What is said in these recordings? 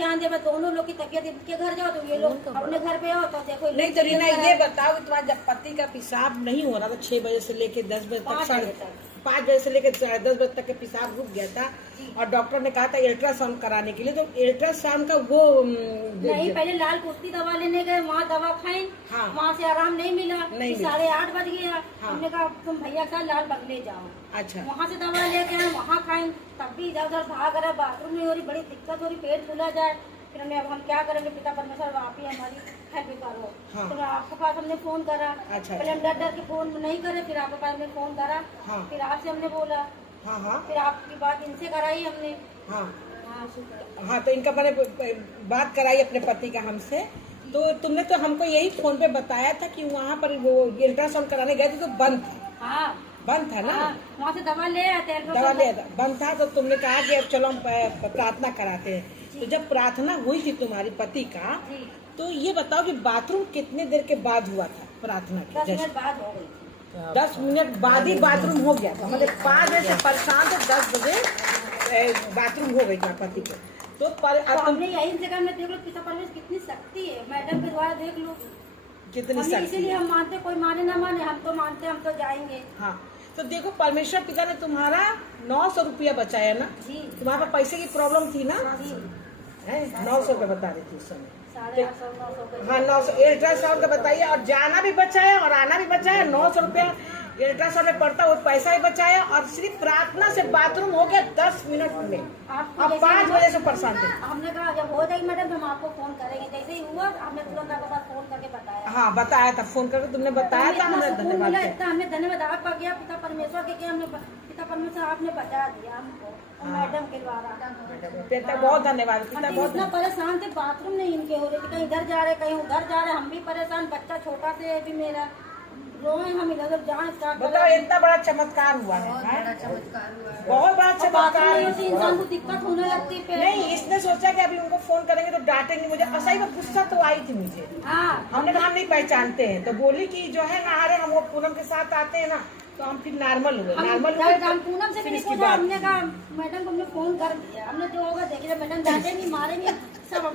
ध्यान दे, दोनों लोग की तबीयत, इनके घर जाओ तो ये लोग अपने घर पे आओ तो देखो। नहीं तो रीना ये बताओ कि तुम्हारा जब पति का पेशाब नहीं हो रहा था 6 बजे से लेके 10 बजे तक, 5 बजे से लेकर 10 बजे तक के पेशाब रुक गया था और डॉक्टर ने कहा था अल्ट्रासाउंड कराने के लिए, तो अल्ट्रासाउंड का वो नहीं, पहले लाल कुश्ती दवा लेने गए, वहाँ दवा खाई, हाँ, वहाँ से आराम नहीं मिला, 8:30 बज गया। हाँ, हमने कहा तुम भैया का लाल बगले जाओ। अच्छा, वहाँ से दवा लेके आए, वहाँ खाई, तब भी इधर उधर भाग रहा, बाथरूम नहीं हो रही, बड़ी दिक्कत हो रही, पेट फूला जाए। फिर हमने अब हम क्या करेंगे, पिता परमेश्वर आप ही हमारी हेल्प करो। हाँ। तो आपके पास हमने फोन करा। अच्छा, पहले हम डर के फोन नहीं करे, फिर आपके पास हमने फोन करा। हाँ। फिर आपसे हमने बोला। हाँ हाँ। फिर आपकी बात इनसे कराई हमने। हाँ हाँ, तो इनका मैंने बात कराई अपने पति का हमसे। तो तुमने तो हमको यही फोन पे बताया था कि वहाँ पर वो अल्ट्रासाउंड कराने गए थे तो बंद था। हाँ, बंद था ना। वहाँ से दवा ले आते, दवा ले आता बंद था। तो तुमने कहा कि अब चलो हम प्रार्थना कराते हैं। तो जब प्रार्थना हुई थी तुम्हारी पति का, तो ये बताओ कि बाथरूम कितने देर के बाद हुआ था प्रार्थना की? 10 मिनट बाद हो गई। 10 मिनट बाद ही बाथरूम हो गया था, मतलब 5 बजे से परेशान थे, 10 बजे बाथरूम हो गई था पति को। तो हमने यही जगह में देख लो पिता परमेश्वर कितनी शक्ति है, मैडम के द्वारा देख लो कितनी शक्ति। इसीलिए हम मानते, कोई माने ना माने, हम तो मानते, हम तो जाएंगे। हाँ, तो देखो परमेश्वर पिता ने तुम्हारा 900 रुपया बचाया ना जी। तुम्हारे पास पैसे की प्रॉब्लम थी ना जी, 900 रुपये बता रही थी उस समय। 850-900। हाँ, 900 अल्ट्रासाउंड का बताइए, और जाना भी बचाया और आना भी बचाया। 900 रुपया अल्ट्रासाउंड में पड़ता, वो पैसा भी बचाया, और सिर्फ प्रार्थना से बाथरूम हो गया 10 मिनट में। आप 5 बजे से परेशान थे। हमने कहा जब हो जाएगी मैडम हम आपको फोन करेंगे, जैसे ही हुआ हमने तुरंत आपके पास फोन करके बताया। हाँ, बताया था, फोन करके तुमने बताया था, हमने धन्यवाद किया। हमने धन्यवाद आपका किया, पिता परमेश्वर के किया, हमने पिता परमेश्वर आपने बता दिया हमको मैडम के द्वारा। पिता बहुत धन्यवाद, पिता बहुत इतना परेशान थे, बाथरूम नहीं इनके हो रहे थे, कहीं इधर जा रहे कहीं उधर जा रहे, हम भी परेशान, बच्चा छोटा से भी मेरा रोए, हम इधर उधर जाए। बताओ इतना बड़ा चमत्कार हुआ है, बहुत बड़ा चमत्कार। इंसान को दिक्कत होने लगती है। नहीं, इसने सोचा कि अभी उनको फोन करेंगे तो डांटेंगे मुझे, सही में गुस्सा तो आई थी मुझे। हाँ, हमने कहा हम नहीं पहचानते हैं, तो बोली कि जो है ना, अरे हम वो पूनम के साथ आते हैं ना, तो हम फिर नॉर्मल हुए। पूनम से भी पूछा, हमने कहा मैडम को हमने फोन कर दिया, हमने जो होगा देखिए, मैडम डांटेंगी मारेंगे सब हम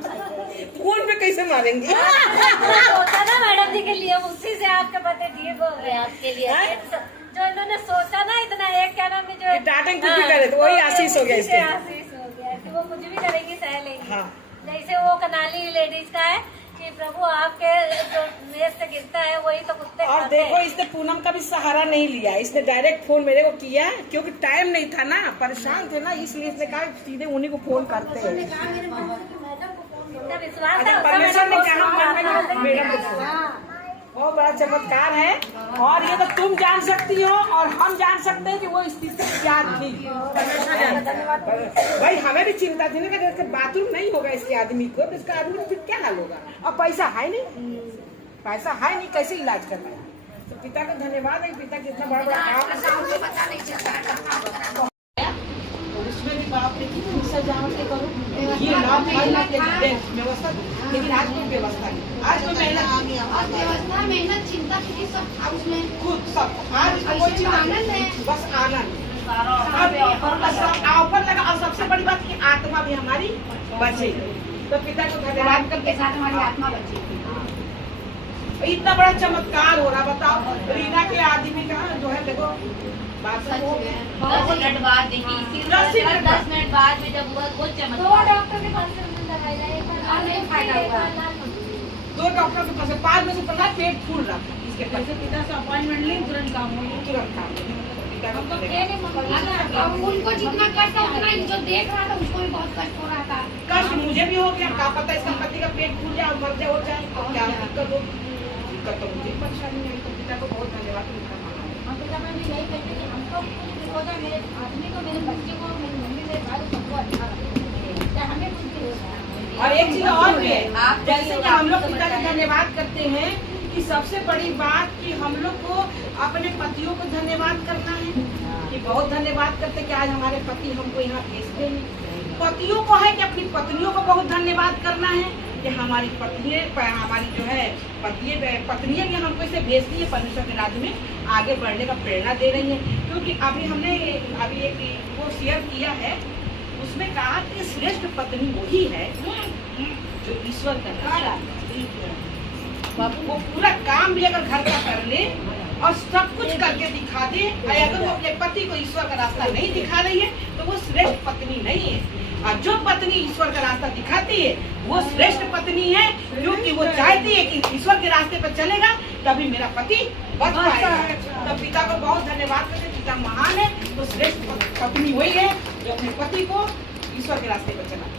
फोन पे कैसे मारेंगे? सोचा ना मैडम जी के लिए, उसी से आपके पते ठीक हो गए आपके लिए। जो इन्होंने सोचा ना इतना, एक क्या नाम है जो डांटेंगे कुछ भी करे, तो वही आशीष हो गया इसके। आशीष हो गया कि वो कुछ भी करेंगी सह लेंगी। हाँ। जैसे वो कनाली लेडीज का है कि प्रभु आपके जो मेज से गिरता है वही तो कुत्ते और देखो इसने पूनम का भी सहारा नहीं लिया, इसने डायरेक्ट फोन मेरे को किया, क्योंकि टाइम नहीं था ना, परेशान थे ना, इसलिए इसने कहा सीधे उन्हीं को फोन करते हैं। विश्वास अच्छा, परमेश्वर ने कहा मैडम को फोन। बहुत बड़ा चमत्कार है, और ये तो तुम जान सकती हो और हम जान सकते हैं कि वो स्थिति क्या थी। भाई हमें भी चिंता थी ना कि बाथरूम नहीं होगा इसके आदमी को, तो इसका आदमी फिर क्या हाल होगा, और पैसा है नहीं, पैसा है नहीं, कैसे इलाज करना है। तो पिता का धन्यवाद है, पिता कितना बड़ा उसमें भी बाप ने कितनी सजावट करो, ये लाभ व्यवस्था, लेकिन आज कोई व्यवस्था नहीं, आज कोई मेहनत चिंता सब उसमें खुद सब, आज कोई आनंद है, बस आनंद ऑफर लगा। और सबसे बड़ी बात की आत्मा भी हमारी बचेगी, तो पिता को धन्यवाद करके साथ हमारी आत्मा बचेगी। इतना बड़ा चमत्कार हो रहा, बताओ रीना के आदमी का जो है, देखो 10 मिनट बाद देखी, 10 मिनट बाद में जब हुआ वो चमत्कार। डॉक्टर के पास फायदा हुआ, 2 डॉक्टर के पास 5 में से 15 पेट फूल रहा था, इसके पास पिता से अपॉइंटमेंट ली, तुरंत काम हो, तुरंत काम। उनको जितना कष्ट उतना जो देख रहा था उसको भी बहुत कष्ट हो रहा था। कष्ट मुझे भी हो गया, क्या पता इसका पति का पेट फूल जाए और मर जाए, हो जाए, और क्या दिक्कत हो, दिक्कत तो मुझे परेशानी नहीं। तो पिता को बहुत धन्यवाद मिलता है। हम पिता मैं भी यही कहते कि हमको कुछ हो जाए, मेरे आदमी को, मेरे बच्चे को, मेरी मम्मी, मेरे भाई को, सबको अच्छा लगता है, हमें कुछ भी हो जाए। और एक चीज और भी है, जैसे कि हम लोग पिता का धन्यवाद करते हैं, कि सबसे बड़ी बात कि हम लोग को अपने पतियों को धन्यवाद करना है, कि बहुत धन्यवाद करते कि आज हमारे पति हमको यहाँ भेजते हैं। पतियों को है कि अपनी पत्नियों को बहुत धन्यवाद करना है कि हमारी पत्नी, हमारी जो है पत्नियाँ भी हमको इसे भेजती है, परमेश्वर के राज्य में आगे बढ़ने का प्रेरणा दे रही है। क्योंकि अभी हमने एक वो शेयर किया है, उसमें कहा कि श्रेष्ठ पत्नी वही है ईश्वर का रास्ता। वो पूरा काम भी अगर घर का कर ले और सब कुछ करके दिखा दे, अगर वो अपने पति को ईश्वर का रास्ता नहीं दिखा रही है तो वो श्रेष्ठ पत्नी नहीं है। और जो पत्नी ईश्वर का रास्ता दिखाती है वो श्रेष्ठ पत्नी है, क्योंकि वो चाहती है कि ईश्वर के रास्ते पर चलेगा तभी मेरा पति बच पाएगा। तो पिता को बहुत धन्यवाद करते, पिता महान है। तो श्रेष्ठ पत्नी वही है जो अपने पति को ईश्वर के रास्ते पर चला।